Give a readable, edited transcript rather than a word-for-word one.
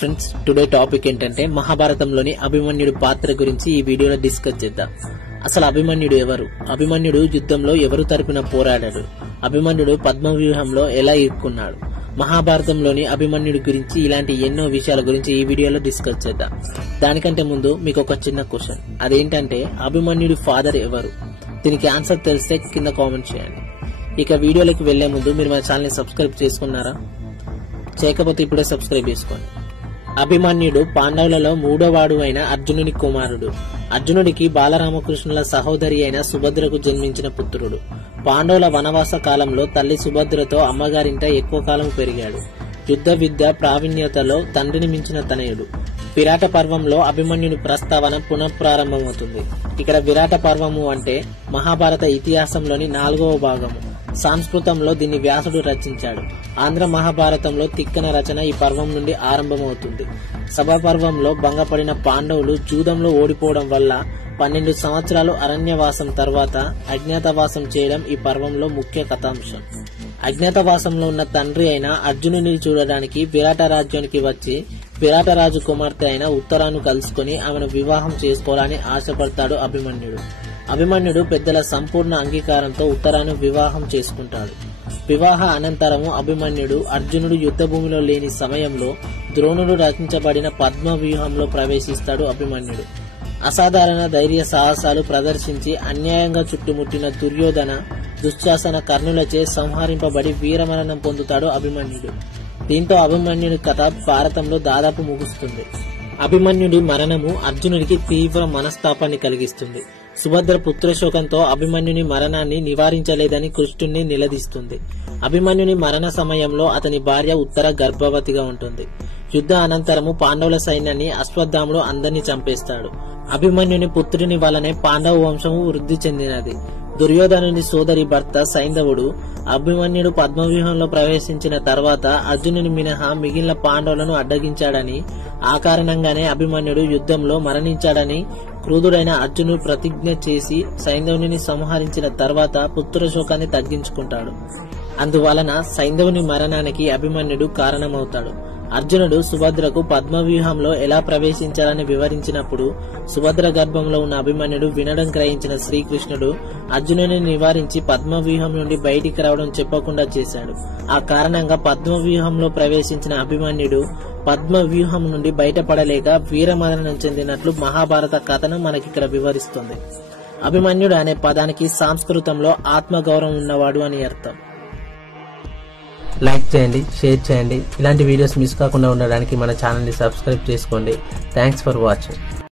Friends, today topic ఏంటంటే మహాభారతంలోని అభిమన్యుడి పాత్ర గురించి ఈ వీడియోలో డిస్కస్ చేద్దాం. అసలు అభిమన్యుడు ఎవరు? అభిమన్యుడు యుద్ధంలో ఎవరు తరపున పోరాడాడు? అభిమన్యుడు పద్మవ్యూహంలో ఎలా ఇరుక్కున్నాడు? మహాభారతంలోని అభిమన్యుడి గురించి ఇలాంటి ఎన్నో విషయాల గురించి ఈ వీడియోలో డిస్కస్ చేద్దాం. దానికంటే ముందు మీకు ఒక చిన్న క్వశ్చన్, అదేంటంటే అభిమన్యుడి ఫాదర్ ఎవరు? దీనికి ఆన్సర్ తెలిస్తే కింద కామెంట్ చేయండి. ఇక వీడియోలోకి వెళ్లే ముందు మీరు మన ఛానల్ ని సబ్స్క్రైబ్ చేసుకున్నారా? చేయకపోతే ఇప్పుడే సబ్స్క్రైబ్ చేసుకోండి. అభిమన్యుడు పాండవులలో మూడోవాడు అయిన అర్జునుని కుమారుడు. అర్జునుడికి బాలరామకృష్ణుల సహోదరి అయిన సుభద్రకు జన్మించిన పుత్రుడు. పాండవుల వనవాస కాలంలో తల్లి సుభద్రతో అమ్మగారింట ఎక్కువ కాలం పెరిగాడు. యుద్ధ విద్య ప్రావీణ్యతలో తండ్రిని మించిన తనయుడు. విరాట పర్వంలో అభిమన్యుని ప్రస్తావన పునఃప్రారంభమవుతుంది. ఇక్కడ విరాట పర్వము అంటే మహాభారత ఇతిహాసంలోని 4వ భాగము. సంస్కృతంలో దీన్ని వ్యాసుడు రచించాడు. ఆంధ్ర మహాభారతంలో తిక్కన రచన ఈ పర్వం నుండి ఆరంభమవుతుంది. సభా పర్వంలో భంగపడిన పాండవులు జూదంలో ఓడిపోవడం వల్ల 12 సంవత్సరాలు అరణ్యవాసం తర్వాత అజ్ఞాతవాసం చేయడం ఈ పర్వంలో ముఖ్య కథాంశం. అజ్ఞాతవాసంలో ఉన్న తండ్రి అయిన అర్జునుని చూడడానికి విరాట రాజ్యానికి వచ్చి విరాటరాజు కుమార్తె అయిన ఉత్తరాను కలుసుకుని ఆమెను వివాహం చేసుకోవాలని ఆశపడతాడు అభిమన్యుడు. అభిమన్యుడు పెద్దల సంపూర్ణ అంగీకారంతో ఉత్తరాను వివాహం చేసుకుంటాడు. వివాహ అనంతరము అభిమన్యుడు అర్జునుడు యుద్ధ భూమిలో లేని సమయంలో ద్రోణుడు రచించబడిన పద్మ వ్యూహంలో ప్రవేశిస్తాడు. అభిమన్యుడు అసాధారణ ధైర్య సాహసాలు ప్రదర్శించి అన్యాయంగా చుట్టుముట్టిన దుర్యోధన దుశ్శాసన కర్ణులచే సంహరింపబడి వీరమరణం పొందుతాడు అభిమన్యుడు. దీంతో అభిమన్యుడి కథ భారతంలో దాదాపు ముగుస్తుంది. అభిమన్యుడి మరణము అర్జునుడికి తీవ్ర మనస్తాపాన్ని కలిగిస్తుంది. సుభద్ర పుత్రశోకంతో అభిమన్యుని మరణాన్ని నివారించలేదని కృష్ణుణ్ణి నిలదీస్తుంది. అభిమన్యుని మరణ సమయంలో అతని భార్య ఉత్తర గర్భవతిగా ఉంటుంది. యుద్ధ అనంతరము పాండవుల సైన్యాన్ని అశ్వత్థాముడు అందరినీ చంపేస్తాడు. అభిమన్యుని పుత్రుని వల్లనే పాండవ వంశము వృద్ధి చెందినది. దుర్యోధనుని సోదరి భర్త సైంధవుడు అభిమన్యుడు పద్మవ్యూహంలో ప్రవేశించిన తర్వాత అర్జునుని మినహా మిగిలిన పాండవులను అడ్డగించాడని, ఆ కారణంగానే అభిమన్యుడు యుద్ధంలో మరణించాడని క్రూరుడైన అర్జునుడు ప్రతిజ్ఞ చేసి సైంధవుని సంహరించిన తర్వాత పుత్రశోకాన్ని తగ్గించుకుంటాడు. అందువలన సైంధవుని మరణానికి అభిమన్యుడు కారణమవుతాడు. అర్జునుడు సుభద్రకు పద్మవ్యూహంలో ఎలా ప్రవేశించాలని వివరించినప్పుడు సుభద్ర గర్భంలో ఉన్న అభిమన్యుడు వినడం గ్రహించిన శ్రీకృష్ణుడు అర్జునుని నివారించి పద్మవ్యూహం నుండి బయటికి రావడం చెప్పకుండా చేశాడు. ఆ కారణంగా పద్మవ్యూహంలో ప్రవేశించిన అభిమన్యుడు పద్మవ్యూహం నుండి బయటపడలేక వీరమరణం చెందినట్లు మహాభారత కథను మనకిక్కడ వివరిస్తుంది. అభిమన్యుడు అనే పదానికి సంస్కృతంలో ఆత్మగౌరవం ఉన్నవాడు అని అర్థం. లైక్ చేయండి, షేర్ చేయండి. ఇలాంటి వీడియోస్ మిస్ కాకుండా ఉండడానికి మన ఛానల్ ని సబ్స్క్రైబ్ చేసుకోండి. Thanks for watching.